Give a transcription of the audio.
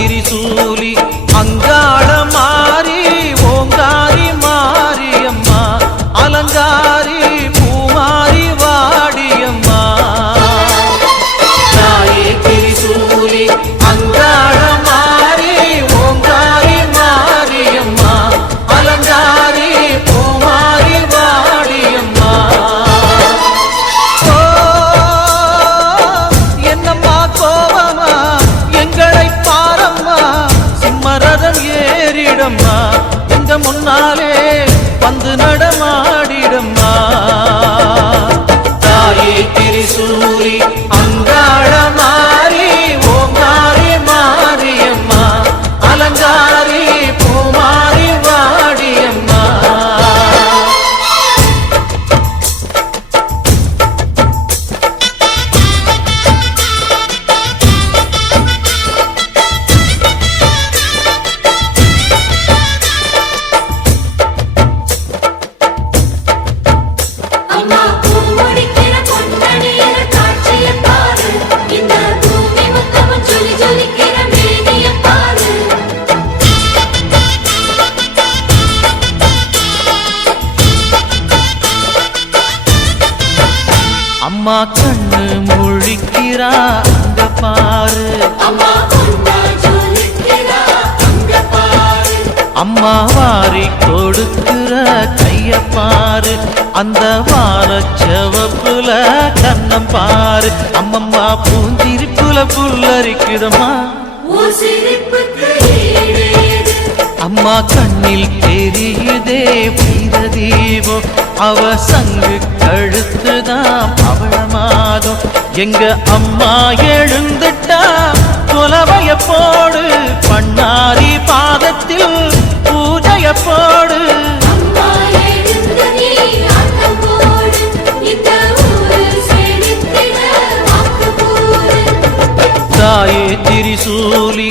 திரிசூலி அம்மா எங்க முன்னாலே அம்மா கண்ணு முழிக்கிறா அங்க பாரு. அம்மா வாரி கொடுக்கிற கைய பாரு. அந்த வார செவப்புல கண்ணம் பாரு. அம்மம்மா பூஞ்சிரிப்புல புல்லரிக்குதம்மா. சிரிப்புக்கு? அம்மா கண்ணில் தெரியுதே வீர தீபம் அவ சங்கு கழுத்துதான் பவளமாகும் எங்க அம்மா எழுந்துட்டா குலவைய போடு பண்ணாரி பாதத்தில் பூஜைய போடு. தாயே திரிசூலி